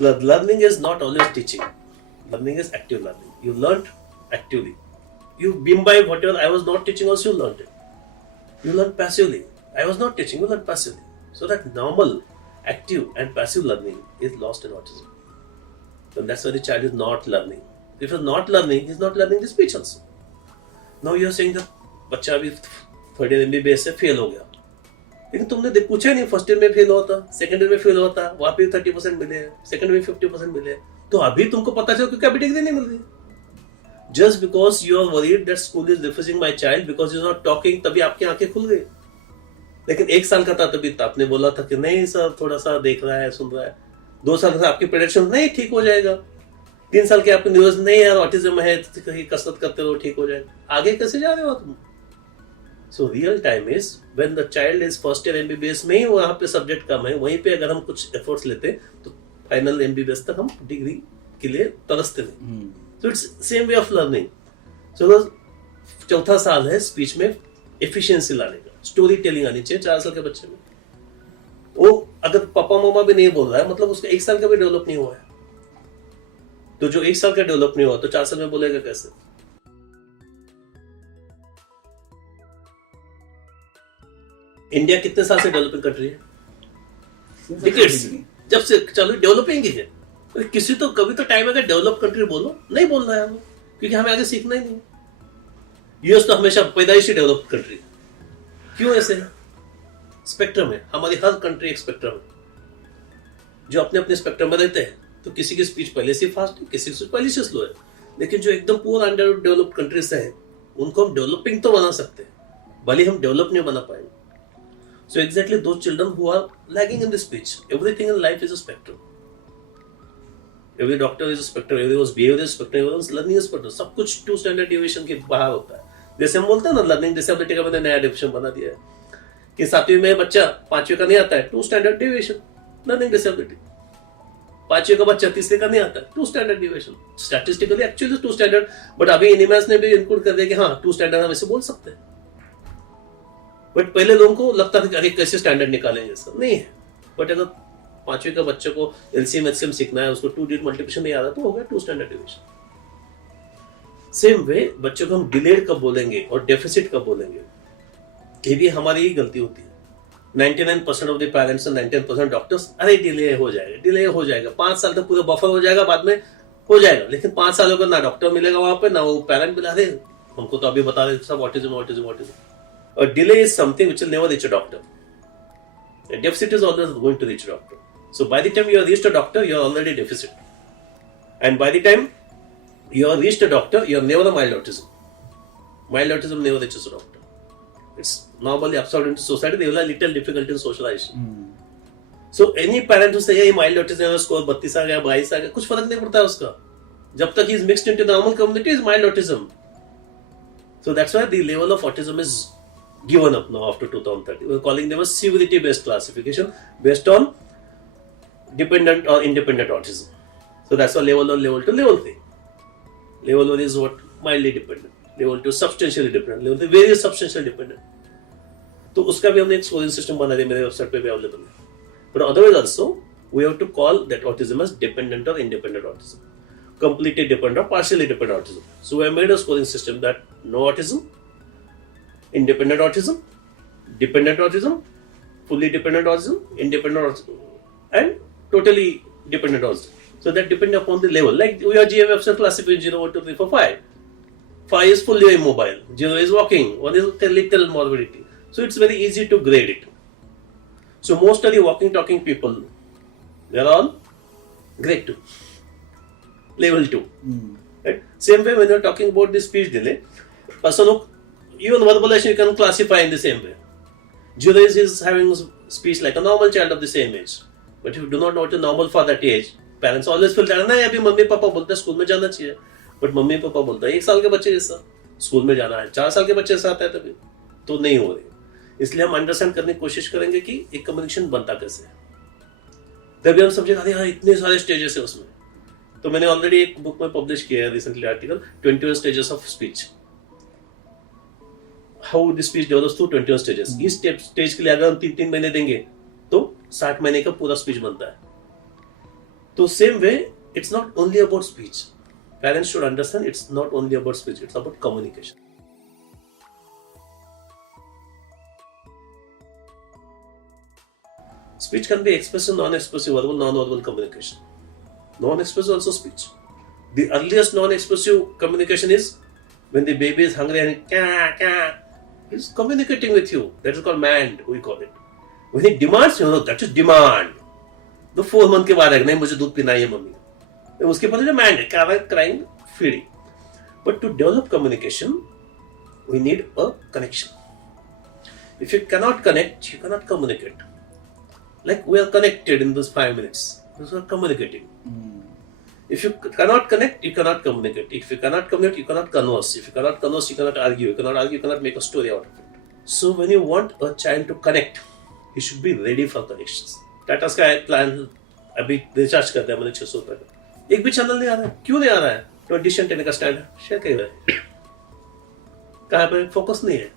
Learning is not always teaching. Learning is active learning. You learned actively. You imbibe whatever I was not teaching also, you learned it. You learn passively. I was not teaching, you learn passively. So that normal, active and passive learning is lost in autism. So that's why the child is not learning. If he's not learning, he's not learning the speech also. Now you are saying that बच्चा अभी third year MBBS से fail हो गया, लेकिन तुमने पूछा नहीं first year में फेल हुआ था, सेकंड ईयर में फेल हुआ था, वहां पे 30% मिले, सेकंड में 50% मिले, तो अभी तुमको पता चला क्योंकि अभी डिग्री नहीं मिल रही. Just because you are worried that school is refusing my child because you not talking, तभी आपकी आंखें खुल गई. लेकिन 1 साल का था तभी आपने बोला था कि नहीं सर थोड़ा सा देख रहा है, सुन रहा है. 2 साल का आपकी प्रेडिक्शन नहीं ठीक हो जाएगा. 3 साल के आपकी न्यूज नहीं यार ऑटिज्म है, कहीं कसरत करते रहो ठीक हो जाएगा. आगे कैसे जा रहे हो तुम? So real time is when the child is first year MBBS में ही वहां पे सब्जेक्ट कम है, वहीं पे अगर हम कुछ एफर्ट्स लेते तो फाइनल MBBS तक हम डिग्री के लिए तरसते नहीं. So it's same way of learning. So चौथा साल है स्पीच में एफिशिएंसी लाने का, स्टोरी टेलिंग आनी चाहिए 4 साल के बच्चे में. वो अगर पापा मामा भी नहीं बोल रहा है मतलब उसका 1 साल का भी डेवलप नहीं हुआ है. तो जो 1 साल का डेवलप नहीं हुआ तो 4 साल में बोलेगा कैसे? इंडिया कितने साल से डेवलपिंग कंट्री है? डिकेड्स. जब से चालू डेवलपिंग ही है. किसी तो कभी तो टाइम अगर डेवलप कंट्री बोलो, नहीं बोल रहा है हमें, क्योंकि हमें आगे सीखना ही नहीं. यूएस तो हमेशा पैदाइशी डेवलप कंट्री. क्यों ऐसे है? स्पेक्ट्रम है, हमारी हर कंट्री एक स्पेक्ट्रम है. जो अपने अपने स्पेक्ट्रम में रहते हैं तो किसी की स्पीच पहले से फास्ट है, किसी की पहले से स्लो है. लेकिन जो एकदम पूरा अंडर डेवलप्ड कंट्रीज है उनको हम डेवलपिंग तो बना सकते हैं, भले हम डेवलप नहीं बना पाएंगे. So exactly those children who are lagging in the speech. Everything in life is a spectrum. Every doctor is a spectrum. Everyone's behavior is a spectrum. Everyone's learning is a spectrum. सब कुछ 2 standard deviation के बाहर होता है. जैसे हम बोलते हैं ना लर्निंग डिसेबिलिटी का मैंने नया डिविजन बना दिया है कि 7वीं में बच्चा 5वीं का नहीं आता है, 2 स्टैंडर्ड डिविएशन लर्निंग डिसेबिलिटी. 5वीं का बच्चा 3रे का नहीं आता है, 2 standard deviation. Statistically actually 2 standard, but अभी इनिमैस ने भी इंक्लूड कर दिया कि हाँ 2 स्टैंडर्ड हम इसे बोल सकते हैं. बट पहले लोगों को लगता था कि अरे कैसे स्टैंडर्ड निकालेंगे, सर नहीं है. बट अगर 5वीं का बच्चे को LCM HCM सीखना है, उसको 2 डिजिट मल्टीप्लिकेशन नहीं आ रहा तो हो गया 2 स्टैंडर्ड डिविजन. सेम वे बच्चों को हम डिलेड कब बोलेंगे और डेफिसिट कब बोलेंगे, ये भी हमारी ही गलती होती है. 99% ऑफ द पेरेंट्स और 99% डॉक्टर्स अरे डिले हो जाएगा 5 साल तक पूरा बफर हो जाएगा, बाद में हो जाएगा. लेकिन 5 सालों का ना डॉक्टर मिलेगा वहां पे, ना वो पेरेंट मिला. अरे हमको तो अभी बता रहे सब autism. A delay is something which will never reach a doctor. A deficit is always going to reach a doctor. So by the time you have reached a doctor, you are already deficit. And by the time you have reached a doctor, you are never a mild autism. Mild autism never reaches a doctor. It's normally absorbed into society. They will have little difficulty in socialization. So any parent who say, hey, mild autism score 32 आ गया, 22 आ गया, कुछ फर्क नहीं पड़ता है उसका. जब तक he is mixed into the normal community, is mild autism. So that's why the level of autism is given up now after 2030. We're calling them a severity based classification based on dependent or independent autism. So that's a level 1, level 2, level 3. Level 1 is what? Mildly dependent. Level 2 substantially dependent. Level 3 very substantially dependent. तो उसका भी हमने एक scoring system बना दिया, मेरे website पे भी अवेलेबल है. But otherwise also we have to call that autism as dependent or independent autism, completely dependent or partially dependent autism. So we have made a scoring system that no autism, independent autism, dependent autism, fully dependent autism, independent autism, and totally dependent autism. So that depends upon the level. Like we have GMF classification 0, 1, 2, 3, 4, 5. 5 is fully immobile. 0 is walking. 1 is little morbidity. So it's very easy to grade it. So most of the walking, talking people, they are all grade 2, level 2. Right? Same way when you're talking about the speech delay, person who even verbalization you can classify in the same way. 0 is having speech like a normal child of the same age. But if you do not know what is normal for that age, parents always feel that नहीं अभी mummy papa बोलते हैं school में जाना चाहिए, but mummy papa बोलता है 1 साल के बच्चे जैसा स्कूल में जाना है, 4 साल के बच्चे साथ है तभी तो नहीं हो रही. इसलिए हम अंडरस्टैंड करने की कोशिश करेंगे कि एक कम्युनिकेशन बनता कैसे है. तभी हम समझे अरे हाँ इतने सारे स्टेजेस है उसमें. तो मैंने ऑलरेडी एक बुक में पब्लिश किया है recently article 21 stages of speech, how the speech develops through 21 stages. इस स्टेज के लिए अगर हम 3-3 महीने देंगे तो 60 महीने का पूरा स्पीच बनता है. तो same way it's not only about speech. Parents should understand it's not only about speech, it's about communication. Speech can be expressive, non-expressive, verbal, non-verbal communication. Non-expressive also speech. The earliest non-expressive communication is when the baby is hungry and he's communicating with you. That is called mand, we call it. When he demands, that is demand. The 4 month के बाद नहीं मुझे दूध पीना है mummy. उसके बाद जो मैंड है crying feeding. But to develop communication, we need a connection. If you cannot connect, you cannot communicate. Like we are connected in those 5 minutes. We are communicating. If you cannot connect, you cannot communicate. If you cannot communicate, you cannot converse. If you cannot converse, you cannot argue. You cannot argue, you cannot make a story out of it. So when you want a child to connect, he should be ready for connections. Tata Sky plan अभी recharge करते हैं मैंने 600 रुपए का. एक भी channel नहीं आ रहा है. क्यों नहीं आ रहा है? तो डिश एंटेना का स्टैंड है, शेयर कहीं है, कहाँ पे फोकस नहीं है.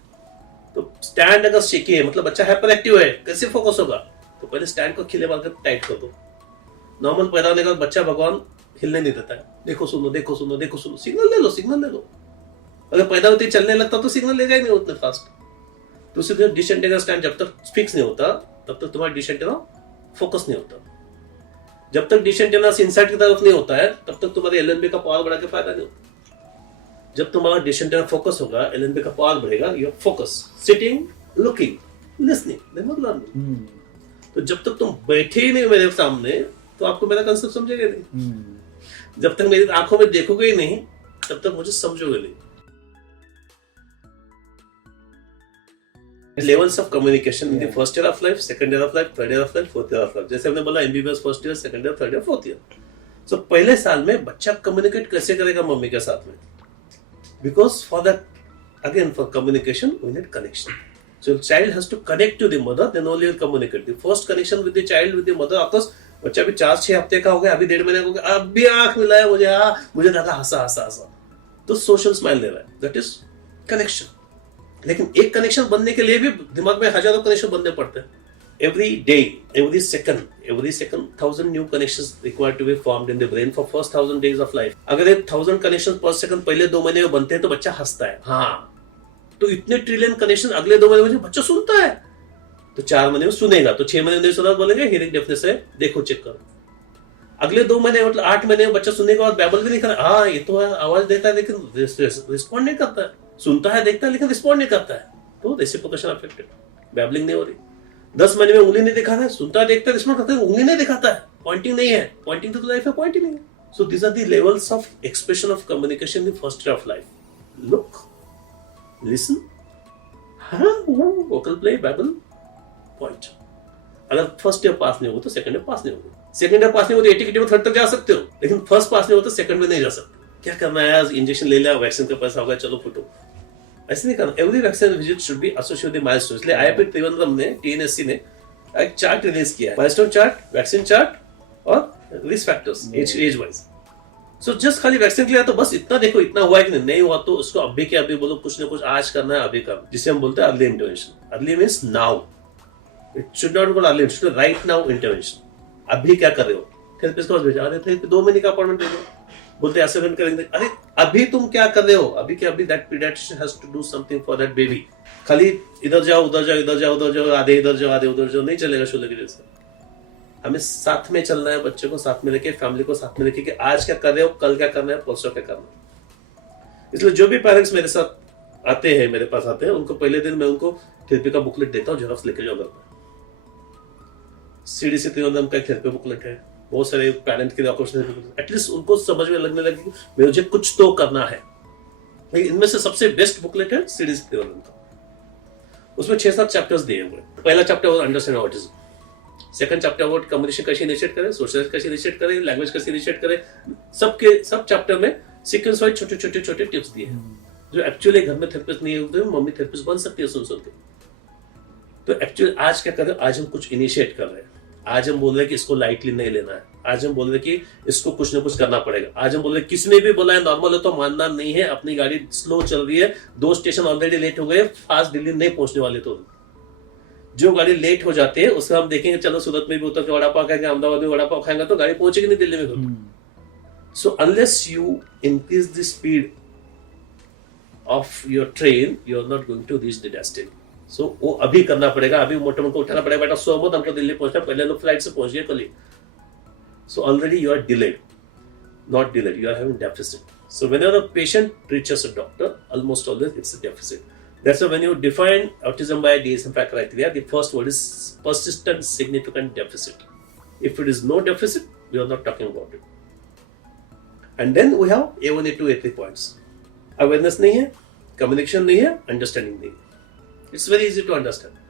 तो स्टैंड अगर शेकी है मतलब बच्चा हाइपर एक्टिव है, कैसे फोकस होगा? तो पहले स्टैंड को खिले बांध कर टाइट कर दो. नॉर्मल पैदा होने का बच्चा भगवान हिलने नहीं देता है. देखो सुनो देखो सुनो देखो सुनो, सिग्नल ले लो सिग्नल ले लो. अगर पैदा होते ही चलने लगता तो सिग्नल लेगा ही नहीं उतने फास्ट. तो उसी डिश एंटेना स्टैंड जब तक फिक्स नहीं होता तब तक तुम्हारा डिश एंटेना फोकस नहीं होता. जब तक डिश एंटेना इनसाइड की तरफ नहीं होता है तब तक तुम्हारे एलएनबी का पावर बढ़ा के फायदा नहीं होता. जब तुम्हारा डिश एंटेना फोकस होगा, एलएनबी का पावर बढ़ेगा, your focus sitting looking listening then learning. तो जब तक तुम बैठे ही नहीं मेरे सामने तो आपको मेरा कंसेप्ट समझेगा नहीं. जब तक मेरी आंखों में देखोगे ही नहीं तब तक मुझे समझोगे नहीं. Levels of communication in the first year of life, second year of life, third year of life, fourth year of life. जैसे हमने बोला MBBS first year, second year, third year, fourth year. So पहले साल में बच्चा communicate कैसे करेगा mummy के साथ में? Because for that again for communication we need connection. So child has to connect to the mother, then only will communicate. The first connection with the child with the mother, of course, बच्चा भी 4-6 हफ्ते का हो गया, अभी 1.5 महीने का हो गया, अभी आंख मिलाया मुझे दादा हंसा हंसा हंसा, तो सोशल स्माइल दे रहा है. That is connection. लेकिन एक कनेक्शन बनने के लिए भी दिमाग में हजारों कनेक्शन बनने पड़ते हैं. Every day, every second, 1,000 new connections required to be formed in the brain for first 1,000 days of life. अगर 1,000 connections per second पहले 2 महीने में बनते हैं तो बच्चा हंसता है. हाँ, तो इतने ट्रिलियन कनेक्शन अगले 2 महीने में बच्चा सुनता है. तो 4 महीने में सुनेगा, तो 6 महीने में नहीं सुना बोलेंगे हियरिंग डेफनेस है, देखो चेक करो. अगले 2 महीने मतलब 8 महीने में बच्चा सुनने के बाद बैबल भी नहीं कर. हाँ, ये तो आवाज देता है लेकिन रिस्पॉन्ड नहीं करता है. सुनता है देखता है लेकिन रिस्पॉन्ड नहीं करता है. तो रेसिप्रोकेशन अफेक्टेड, बैबलिंग नहीं हो रही. 10 महीने में उंगली नहीं दिखाता है, सुनता है देखता है रिस्पॉन्ड करता है, उंगली नहीं दिखाता है, पॉइंटिंग नहीं है. पॉइंटिंग तो लाइफ है, पॉइंटिंग नहीं है. So this are the levels of expression of communication in first year of life. Look, listen, vocal play, babble, point. अगर फर्स्ट ईयर पास नहीं होगा तो सेकंड ईयर पास नहीं होगा. सेकंड ईयर पास नहीं होगा तो 80 थर्ड तक जा सकते हो, लेकिन फर्स्ट पास नहीं होता तो सेकंड में नहीं जा सकते. क्या करना है? आज इंजेक्शन ले लिया, वैक्सीन का पैसा होगा, चलो फुटो, ऐसे नहीं करना. Every vaccine visit should be associated with milestone. इसलिए आईआईपी त्रिवेंद्रम ने, टीएनएससी ने एक चार्ट रिलीज किया है, माइलस्टोन चार्ट, वैक्सीन चार्ट और risk factors age wise. So just खाली वैक्सीन के लिए तो बस इतना देखो, इतना हुआ है कि नहीं हुआ तो उसको अभी के अभी बोलो, कुछ ना कुछ आज करना है, अभी करना, जिसे हम बोलते हैं early intervention. Early means now. It should not called early, it should write now intervention. अभी क्या कर रहे हो? थेरेपिस्ट को भेजा, अरे थे 2 महीने का अपॉइंटमेंट दे दो, बोलते असेसमेंट करेंगे. अरे अभी तुम क्या कर रहे हो? अभी के अभी that paediatrician has to do something for that baby. खाली इधर जाओ उधर जाओ इधर जाओ उधर जाओ, आधे इधर जाओ आधे उधर जाओ, नहीं चलेगा शोले के जैसे. हमें साथ में चलना है, बच्चे को साथ में लेके, फैमिली को साथ में लेके, कि आज क्या कर रहे हो, कल क्या करना है, परसों क्या करना है. इसलिए जो भी पेरेंट्स मेरे साथ आते हैं, मेरे पास आते हैं, उनको पहले दिन मैं उनको थेरेपी का बुकलेट देता हूँ, जेरॉक्स लेके जाओ घर में. सीडीसी त्रिवेंद्रम का एक थेरेपी बुकलेट है, बहुत सारे पेरेंट के एटलीस्ट उनको समझ में लगने लगे कि मुझे कुछ तो करना है. इनमें से सबसे बेस्ट बुकलेट है सीडीसी त्रिवेंद्रम का. उसमें 6-7 चैप्टर्स दिए हुए. पहला चैप्टर वो अंडरस्टैंड ऑटिज्म, सेकंड चैप्टर वो कम्युनिकेशन कैसे इनिशिएट करें, सोशल कैसे इनिशिएट करें, लैंग्वेज कैसे इनिशिएट करें. सब चैप्टर में सीक्वेंस वाइज छोटे टिप्स दिए हैं, जो एक्चुअली घर में थेरेपिस्ट नहीं होते, मम्मी थेरेपिस्ट बन सकती है सुन के. तो एक्चुअली आज क्या कर रहे हैं? आज हम कुछ इनिशिएट कर रहे हैं. आज हम बोल रहे हैं कि इसको लाइटली नहीं लेना है. आज हम बोल रहे हैं कि इसको कुछ ना कुछ करना पड़ेगा. आज हम बोल रहे हैं किसी ने भी बोला है नॉर्मल है तो मानना नहीं है. अपनी गाड़ी स्लो चल रही है, 2 स्टेशन ऑलरेडी लेट हो गए, फास्ट दिल्ली नहीं पहुंचने वाले. जो गाड़ी लेट हो जाती है उसका हम देखेंगे, चलो सूरत में भी उतर के वड़ा पाव खाएंगे, अहमदाबाद में वड़ा पाव खाएंगे, तो गाड़ी पहुंचेगी नहीं दिल्ली में। So unless you increase the speed of your train, you are not going to reach the destiny. So वो अभी करना पड़ेगा, अभी मोटे को उठाना पड़ेगा, बेटा सो मत, हमको दिल्ली पहुंचना, पहले लोग फ्लाइट से पहुंच गए कल ही। So already you are delayed, not delayed, you are having deficit. So whenever a patient reaches a doctor, almost always it's a deficit. That's why when you define autism by DSM-5 criteria, the first word is persistent significant deficit. If it is no deficit, we are not talking about it. And then we have A1, A2, A3 points. Awareness नहीं है, communication नहीं है, understanding नहीं है. It's very easy to understand.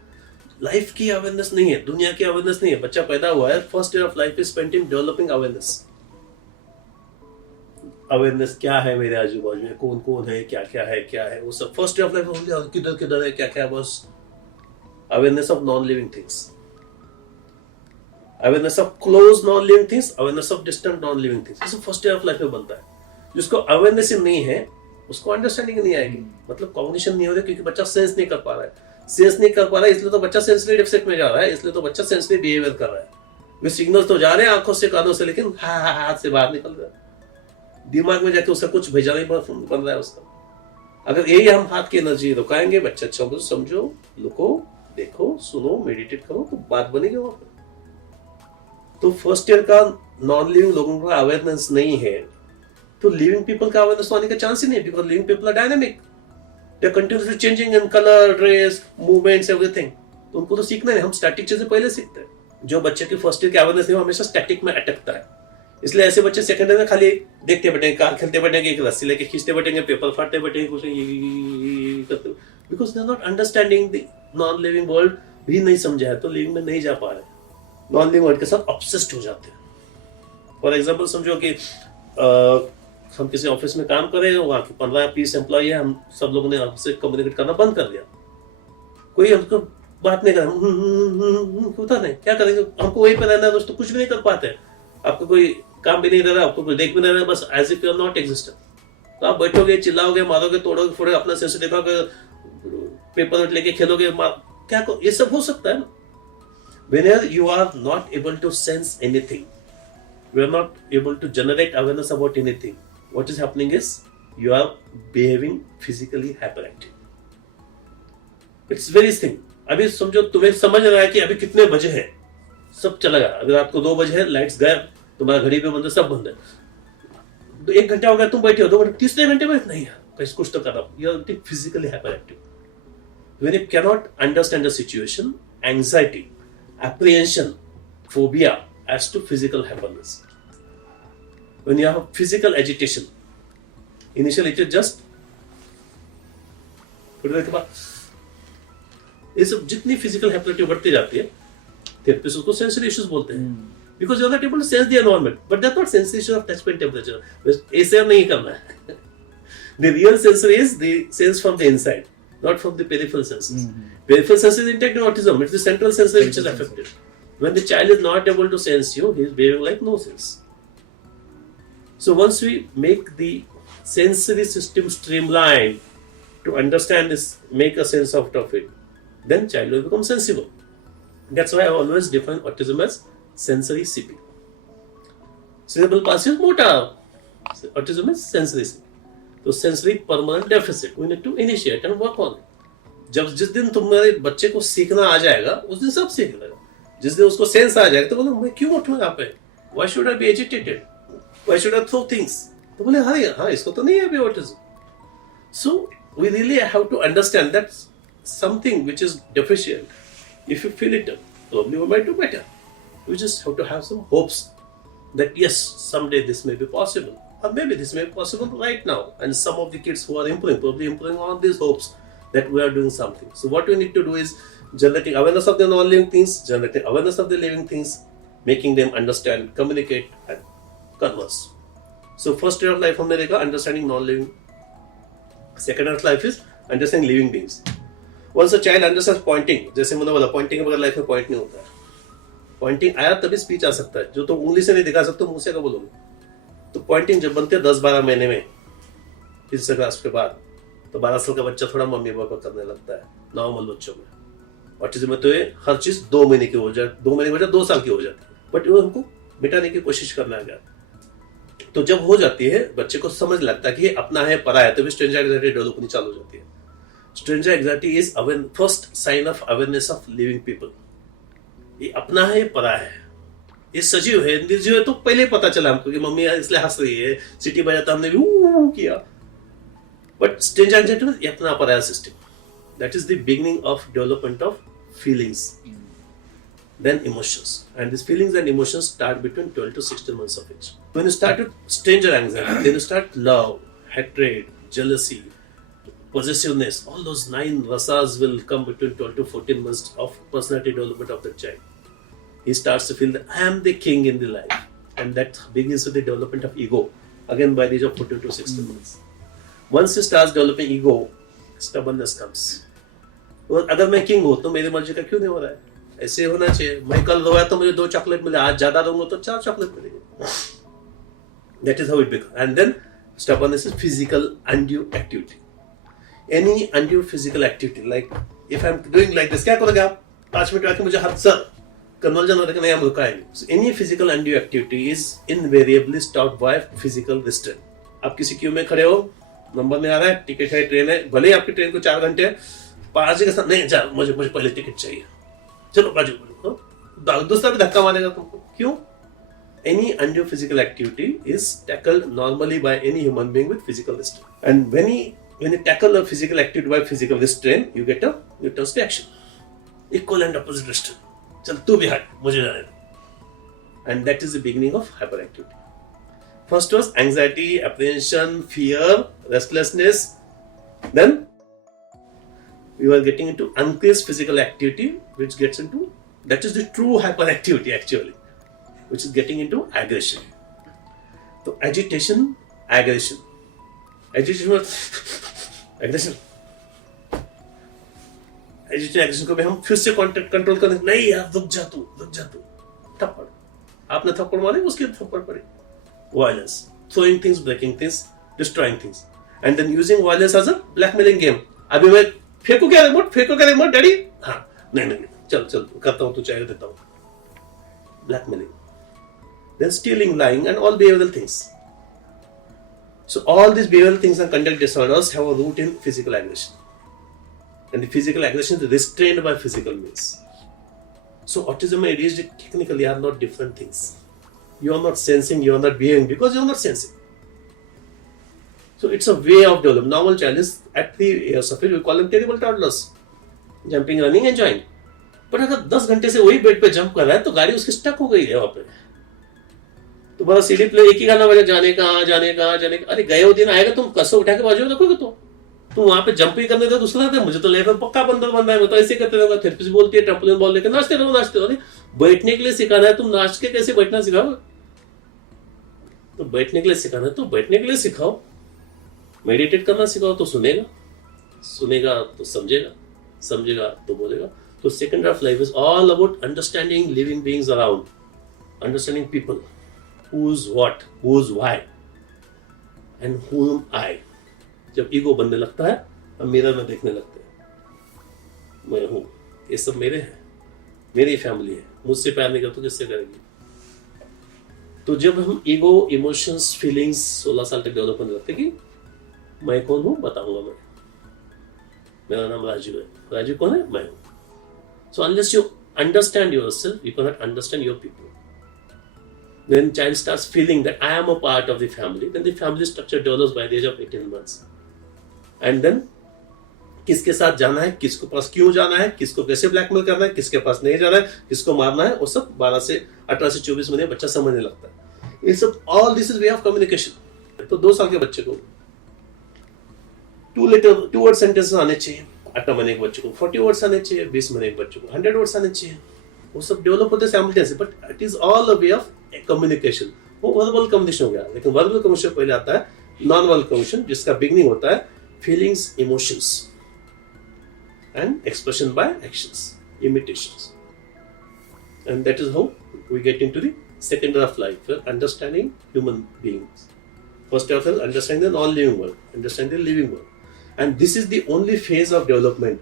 Life की awareness नहीं है, दुनिया की awareness नहीं है. बच्चा पैदा हुआ है, first year of life is spent in developing awareness. Awareness क्या है मेरे आजू बाजू में, कौन कौन है, क्या क्या है, वो सब फर्स्ट ऑफ लाइफ में किधर किधर है, क्या क्या, बस awareness of non living things, awareness of close non living things, awareness of distant non living things, ये सब फर्स्ट ऑफ लाइफ में बनता है। जिसको अवेयरनेस ही नहीं है उसको अंडरस्टैंडिंग नहीं आएगी, मतलब कॉग्निशन नहीं हो रहा, क्योंकि बच्चा सेंस नहीं कर पा रहा है। सेंस नहीं कर पा रहा है इसलिए तो बच्चा सेंसरी डेफिसिट में जा रहा है, इसलिए तो बच्चा सेंसरी बिहेवियर कर रहा है। वे सिग्नल्स तो जा रहे हैं आंखों से कानों से, लेकिन हाथ से बाहर निकल रहा है, दिमाग में जाके उसका कुछ भेजा नहीं बन रहा है उसका। अगर यही हम हाथ की एनर्जी रुकाएंगे, बच्चा अच्छा को समझो, लुको, देखो, सुनो, मेडिटेट करो, तो बात बनेगी वहां पर। तो फर्स्ट ईयर का नॉन लिविंग लोगों का अवेयरनेस नहीं है, तो लिविंग पीपल का अवेयरनेस होने का चांस ही नहीं, because living people are dynamic, they are continuously changing in colour, dress, movements, everything. तो उनको तो सीखना है, हम स्टैटिक चीजें पहले सीखते हैं। जो बच्चे की फर्स्ट ईयर की अवेयरनेस है वो हमेशा स्टैटिक में अटकता है, इसलिए ऐसे बच्चे सेकंड ईयर में खाली देखते बैठेंगे, कार खेलते बैठेंगे, एक रस्सी लेके खींचते बैठेंगे, पेपर फाड़ते बैठेंगे, कुछ करते, because they are not understanding the non living world, भी नहीं समझा है तो लिविंग में नहीं जा पा रहे, नॉन लिविंग वर्ल्ड के साथ ऑब्सेस्ड हो जाते हैं। फॉर एग्जाम्पल समझो कि हम किसी ऑफिस में काम कर रहे हैं, वहाँ के 15-20 एम्प्लॉय है, हम सब लोगों ने आपसे कम्युनिकेट करना बंद कर दिया, कोई हमको बात नहीं कर रहा, होता नहीं, क्या करेंगे, हमको वहीं पर रहना है दोस्तों, कुछ भी नहीं कर पाते, आपको कोई काम भी नहीं दे रहा, आपको कोई देख भी नहीं रहा, बस as if you are not existent. तो आप बैठोगे, चिल्लाओगे, मारोगे, तोड़ोगे, फोड़ोगे, अपना सेंस दिखाओगे, पेपर लेके खेलोगे, क्या को ये सब हो सकता है ना। Whenever you are not able to sense anything, you are not able to generate awareness about anything, what is happening is you are behaving physically hyperactive. It's very thing. अभी समझो तुम्हें समझ रहा है कि अभी कितने बजे हैं, सब चला गया, अगर रात को 2 बजे है, लाइट्स गायब, तुम्हारा घड़ी पे बंद है, सब बंद है, तो 1 घंटा हो गया, तुम बैठे हो 2 घंटे, तीसरे घंटे में नहीं है, कुछ तो कर रहा हूं, you are physically hyper active. When you cannot understand the situation, anxiety, apprehension, phobia as to physical happiness. When you have physical agitation, initially it is just थोड़ी देर के बाद ये सब जितनी फिजिकल हैप्पीनेस बढ़ती जाती है, थेरेपिस्ट उसको सेंसरी इश्यूज बोलते हैं, because you are not able to sense the environment, but that not sensation of touch point temperature, ऐसे नहीं करना है। The real sensory is the sense from the inside, not from the peripheral senses. Peripheral senses intact in autism. It's the central sensory which is affected. When the child is not able to sense you, he is behaving like no sense. So once we make the sensory system streamlined to understand this, make a sense out of it, then child will become sensible. That's why I always define autism as sensory CP. Cerebral palsy is motor. Autism is sensory CP. तो sensory permanent deficit we need to initiate and work on. जब जिस दिन तुम्हारे बच्चे को सीखना आ जाएगा उस दिन सब सीख लेगा। जिस दिन उसको सेंस आ जाएगा तो बोलो मैं क्यों उठूं यहाँ पे, why should I be agitated, why should I throw things, तो बोले हाँ इसको तो नहीं है अभी autism. So we really have to understand that something which is deficient, if you feel it probably we might do better. We just have to have some hopes that yes, someday this may be possible. Or maybe this may be possible right now. And some of the kids who are improving, probably improving on these hopes that we are doing something. So what we need to do is generating awareness of the non-living things, generating awareness of the living things, making them understand, communicate, and converse. So first year of life हमने देखा understanding non-living. Second year of life is understanding living beings. Once a child understands pointing, जैसे मैंने बोला pointing के बगैर life में point नहीं होता है। पॉइंटिंग आया तभी स्पीच आ सकता है, जो तो उंगली से नहीं दिखा सकते मुंह से क्या बोलोगे। तो पॉइंटिंग जब बनते हैं 10-12 महीने में, तीसरे क्लास के बाद, तो 12 साल का बच्चा थोड़ा मम्मी पापा करने लगता है नॉर्मल बच्चों में, ऑटिज्म में तो ये हर चीज 2 महीने की हो जाए, 2 महीने की बजाय 2 साल की हो जाती है, बट वो हमको मिटाने की कोशिश करना है। तो जब हो जाती है बच्चे को समझ लगता है कि ये अपना है परा है, तो भी स्ट्रेंजर एंजाइटी डेवलप होनी चालू हो जाती है। Stranger anxiety is first sign of awareness of living people. ये अपना है, ये परा है, ये सजीव है, निर्जीव है, तो पहले पता चला हमको कि मम्मी इसलिए हंस रही है, सिटी बजाता हमने भी किया। बट स्ट्रेंजर एंजाइटी में ये अपना पराया system, that is the beginning of development of feelings, then emotions, and these feelings and emotions start between 12 to 16 months of age. When you start with stranger anxiety, then you start love, hatred, jealousy, possessiveness. All those 9 rasas will come between 12 to 14 months of personality development of the child. He starts to feel that I am the king in the life, and that begins with the development of ego, again by the age of 14 to 16 months. Once he starts developing ego, stubbornness comes. और अगर मैं king हूं तो मेरी मर्जी का क्यों नहीं हो रहा है? ऐसे होना चाहिए। मैं कल रोया तो मुझे 2 चॉकलेट मिले, आज ज्यादा दूंगा तो 4 चॉकलेट मिलेंगे। That is how it become. And then stubbornness is physical undue activity. Any undue physical activity, like if I'm doing like this, क्या करोगे आप? 5 मिनट आके मुझे हाथ सर कन्वर्जन हो रहा है, नहीं हम रुकाएंगे। So any physical undue activity is invariably stopped by physical restraint. आप किसी क्यू में खड़े हो, नंबर में आ रहा है, टिकट है, ट्रेन है, भले ही आपकी ट्रेन को 4 घंटे है, 5 के साथ नहीं जा, मुझे पहले टिकट चाहिए, चलो बाजू बोलो, दूसरा भी धक्का मारेगा तुमको। क्यों? Any undue physical activity is tackled normally by any human being with physical restraint. And when you tackle a physical activity by physical restraint, you get a Newton's reaction. Equal and opposite restraint. चल तू भी हट, मुझे जाने दो। And that is the beginning of hyperactivity. First was anxiety, apprehension, fear, restlessness. Then we were getting into increased physical activity, which gets into, that is the true hyperactivity actually, which is getting into aggression. So agitation, aggression. Agitation was aggression. Agitation को भी हम फिर से control करने, नहीं यार रुक जा तू, थप्पड़, आपने थप्पड़ मारे, उसके थप्पड़ पड़े। Violence, throwing things, breaking things, destroying things, and then using violence as a blackmailing game. अभी मैं फेंको क्या रिमोट डैडी? हाँ, नहीं, चल करता हूँ, तू चाहिए देता हूँ। Blackmailing. Then stealing, lying, and all behavioral things. So all these behavioral things and conduct disorders have a root in physical aggression. And the physical aggression is restrained by physical means. So autism and ADHD technically are not different things. You are not sensing, you are not behaving because you are not sensing. So it's a way of development. Normal child is at 3 years of age, we call them terrible toddlers. Jumping, running, enjoying. But अगर 10 घंटे से वही bed पे jump कर रहा है तो गाड़ी उसकी स्टक हो गई है वहां पे। तो बड़ा सीडी प्ले एक ही गाना बजा, जाने का। अरे गए वो दिन आएगा, तुम कसो उठा के बाजू रखोगे तो तुम वहां पे जंप ही करने दो, दूसरा दे, मुझे तो लेकर पक्का बंदर बन रहा है, मैं तो ऐसे करते रहूंगा। थेरेपिस्ट बोलती है ट्रैम्पोलिन बॉल लेकर नाचते रहो। अरे बैठने के लिए सिखाना है, तुम नाच के कैसे बैठना सिखाओगे? तो बैठने के लिए सिखाना है तो बैठने के लिए सिखाओ। मेडिटेट करना सिखाओ तो सुनेगा तो समझेगा तो बोलेगा। तो second of life is all about understanding living beings around, understanding people, who's what, who's why, and whom I. जब ईगो बनने लगता है, हम मिरर में देखने लगते हैं, मैं हूं, ये सब मेरे हैं, मेरी फैमिली है, मुझसे प्यार नहीं करते किससे करेगी? तो जब हम ईगो, इमोशंस, फीलिंग्स 16 साल तक डेवलप होने लगते कि मैं कौन हूं बताऊंगा मैं, मेरा नाम राजू है, राजू कौन है? मैं हूं। सो unless you understand yourself, you can not understand your people. When child starts feeling that I am a part of the family, then the family structure develops by the age of 18 months. And then किसके साथ जाना है, किसके पास क्यों जाना है, किसको कैसे ब्लैकमेल करना है, किसके पास नहीं जाना है, किसको मारना है, वो सब 12 से 18 से 24 महीने बच्चा समझने लगता है। ये सब all this is way of communication. तो 2 साल के बच्चे को 2 वर्ड सेंटेंस आने चाहिए, 18 महीने के बच्चे को 40 वर्ड्स आने चाहिए, 20 महीने के बच्चे को 100 वर्ड्स आने चाहिए। वो सब डेवलप होते हैं simultaneously, but it is all a way of communication. वो वर्बल कम्युनिकेशन हो गया, लेकिन वर्बल कम्युनिकेशन पहले आता है नॉन वर्बल कम्युनिकेशन, जिसका बिगनिंग होता है feelings, emotions and expression by actions, imitations. And that is how we get into the second of life, understanding human beings. First of all, understanding the non-living world, understanding the living world. And this is the only phase of development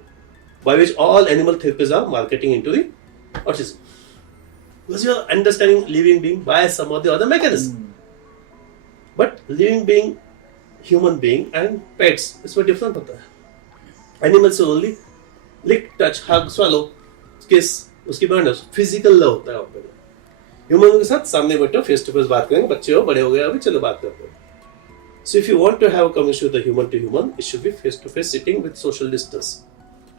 by which all animal therapies are marketing into the autism. Because you are understanding living being by some of the other mechanism. But living being, human being and pets, इसमें different होता है. Animals will only lick, touch, hug, swallow, kiss, उसकी bond physical love होता है वहाँ पे. Human के साथ सामने बैठो, फेस टू फेस बात करेंगे, बच्चे हो, बड़े हो गए, अभी चलो बात करते हैं. So if you want to have a conversation with a human to human, it should be face to face, sitting with social distance.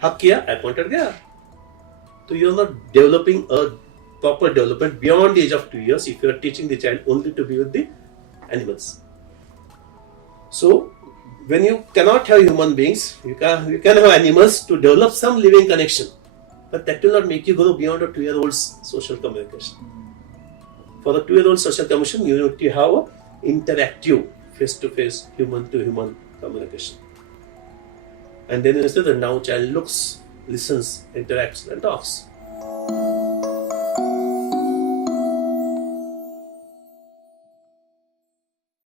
हक किया, appointed गया. So you are not developing a proper development beyond the age of 2 years if you are teaching the child only to be with the animals. So when you cannot have human beings, you can have animals to develop some living connection, but that will not make you go beyond a 2-year-old's social communication. For the 2-year-old social communication, you need to have a interactive, face-to-face, human-to-human communication. And then you say that now child looks, listens, interacts and talks.